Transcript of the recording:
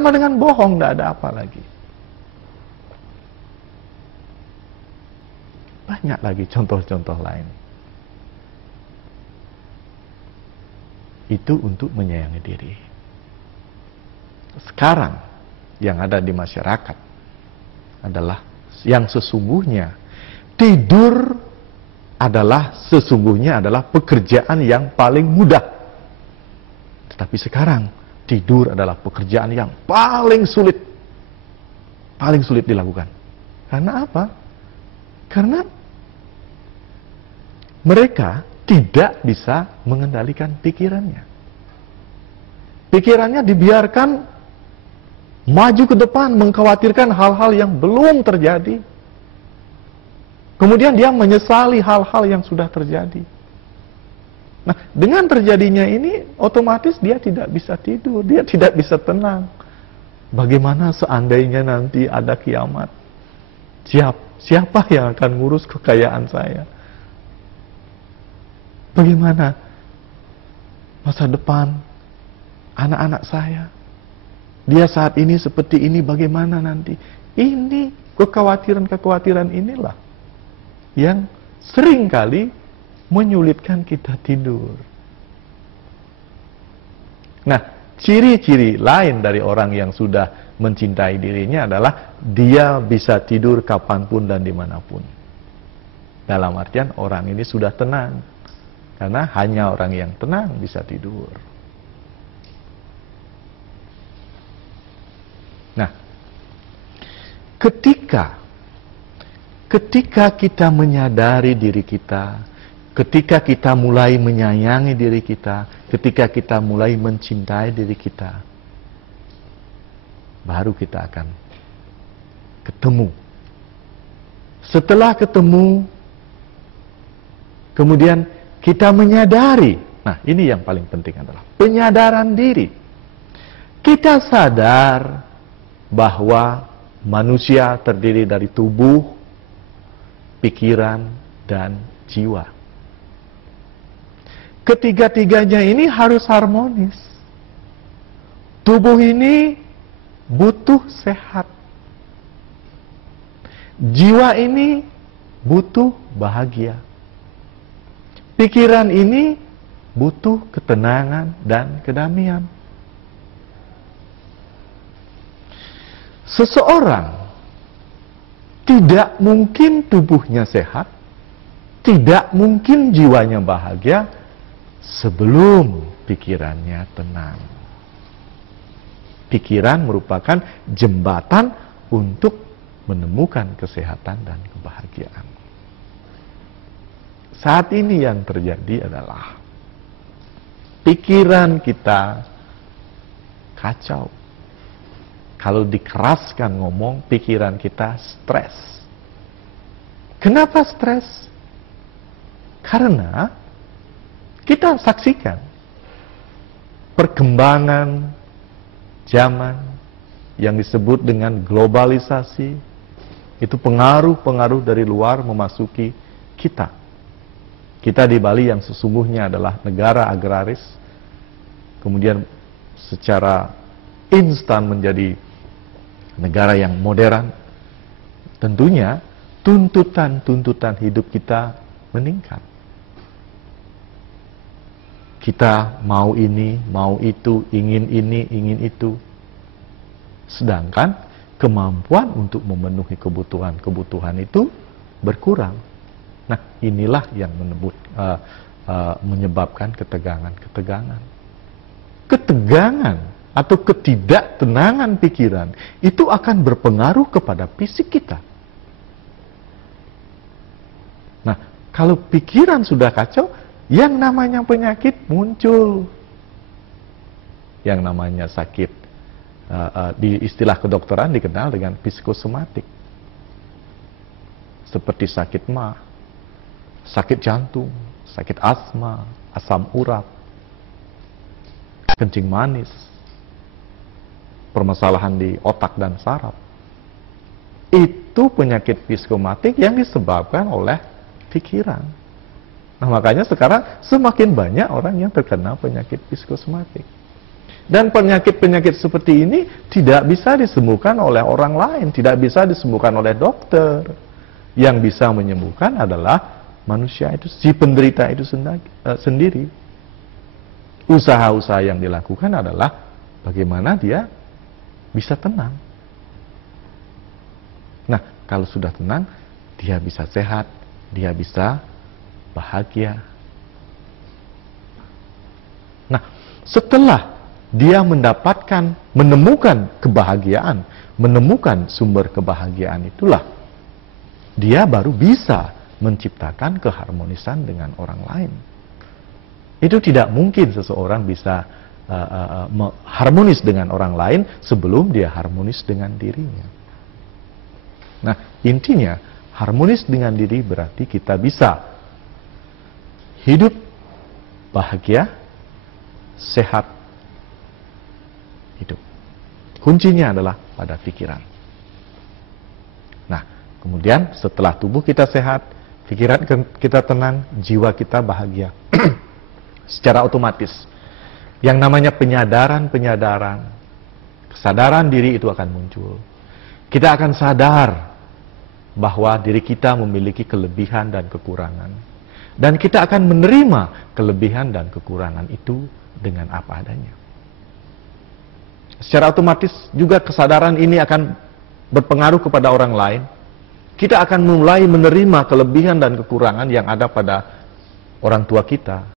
sama dengan bohong, tidak ada apa lagi. Banyak lagi contoh-contoh lain. Itu untuk menyayangi diri. Sekarang yang ada di masyarakat adalah yang sesungguhnya tidur adalah pekerjaan yang paling mudah. Tetapi sekarang tidur adalah pekerjaan yang paling sulit dilakukan. Karena apa? Karena mereka tidak bisa mengendalikan pikirannya. Pikirannya dibiarkan maju ke depan, mengkhawatirkan hal-hal yang belum terjadi. Kemudian dia menyesali hal-hal yang sudah terjadi. Nah, dengan terjadinya ini, otomatis dia tidak bisa tidur, dia tidak bisa tenang. Bagaimana seandainya nanti ada kiamat? Siapa yang akan ngurus kekayaan saya? Bagaimana masa depan anak-anak saya? Dia saat ini seperti ini, bagaimana nanti? Ini kekhawatiran-kekhawatiran inilah yang seringkali menyulitkan kita tidur. Nah, ciri-ciri lain dari orang yang sudah mencintai dirinya adalah dia bisa tidur kapanpun dan dimanapun. Dalam artian orang ini sudah tenang. Karena hanya orang yang tenang bisa tidur. Nah, ketika kita menyadari diri kita, ketika kita mulai menyayangi diri kita, ketika kita mulai mencintai diri kita, baru kita akan ketemu. Setelah ketemu, kemudian kita menyadari. Nah, ini yang paling penting adalah penyadaran diri. Kita sadar bahwa manusia terdiri dari tubuh, pikiran, dan jiwa. Ketiga-tiganya ini harus harmonis. Tubuh ini butuh sehat. Jiwa ini butuh bahagia. Pikiran ini butuh ketenangan dan kedamaian. Seseorang tidak mungkin tubuhnya sehat, tidak mungkin jiwanya bahagia sebelum pikirannya tenang. Pikiran merupakan jembatan untuk menemukan kesehatan dan kebahagiaan. Saat ini yang terjadi adalah pikiran kita kacau. Kalau dikeraskan ngomong, pikiran kita stres. Kenapa stres? Karena kita saksikan perkembangan zaman yang disebut dengan globalisasi. Itu pengaruh-pengaruh dari luar memasuki kita. Kita di Bali yang sesungguhnya adalah negara agraris, kemudian secara instan menjadi negara yang modern. Tentunya tuntutan-tuntutan hidup kita meningkat. Kita mau ini, mau itu, ingin ini, ingin itu. Sedangkan kemampuan untuk memenuhi kebutuhan itu berkurang. Nah, inilah yang menyebabkan ketegangan-ketegangan. Ketegangan atau ketidaktenangan pikiran itu akan berpengaruh kepada fisik kita. Nah, kalau pikiran sudah kacau, yang namanya penyakit muncul. Yang namanya sakit, di istilah kedokteran dikenal dengan psikosomatik. Seperti sakit MA, sakit jantung, sakit asma, asam urat, kencing manis, permasalahan di otak dan saraf. Itu penyakit psikosomatik yang disebabkan oleh pikiran. Nah, makanya sekarang semakin banyak orang yang terkena penyakit psikosomatik. Dan penyakit-penyakit seperti ini tidak bisa disembuhkan oleh orang lain, tidak bisa disembuhkan oleh dokter. Yang bisa menyembuhkan adalah manusia itu, si penderita itu sendiri. Usaha-usaha yang dilakukan adalah bagaimana dia bisa tenang. Nah, kalau sudah tenang, dia bisa sehat, dia bisa bahagia. Nah, setelah dia menemukan kebahagiaan, menemukan sumber kebahagiaan itulah, dia baru bisa menciptakan keharmonisan dengan orang lain. Itu tidak mungkin seseorang bisa harmonis dengan orang lain sebelum dia harmonis dengan dirinya. Nah, intinya harmonis dengan diri berarti kita bisa hidup bahagia, sehat, hidup. Kuncinya adalah pada pikiran. Nah, kemudian setelah tubuh kita sehat, pikiran kita tenang, jiwa kita bahagia. Secara otomatis, yang namanya penyadaran, kesadaran diri itu akan muncul. Kita akan sadar bahwa diri kita memiliki kelebihan dan kekurangan. Dan kita akan menerima kelebihan dan kekurangan itu dengan apa adanya. Secara otomatis juga kesadaran ini akan berpengaruh kepada orang lain. Kita akan mulai menerima kelebihan dan kekurangan yang ada pada orang tua kita,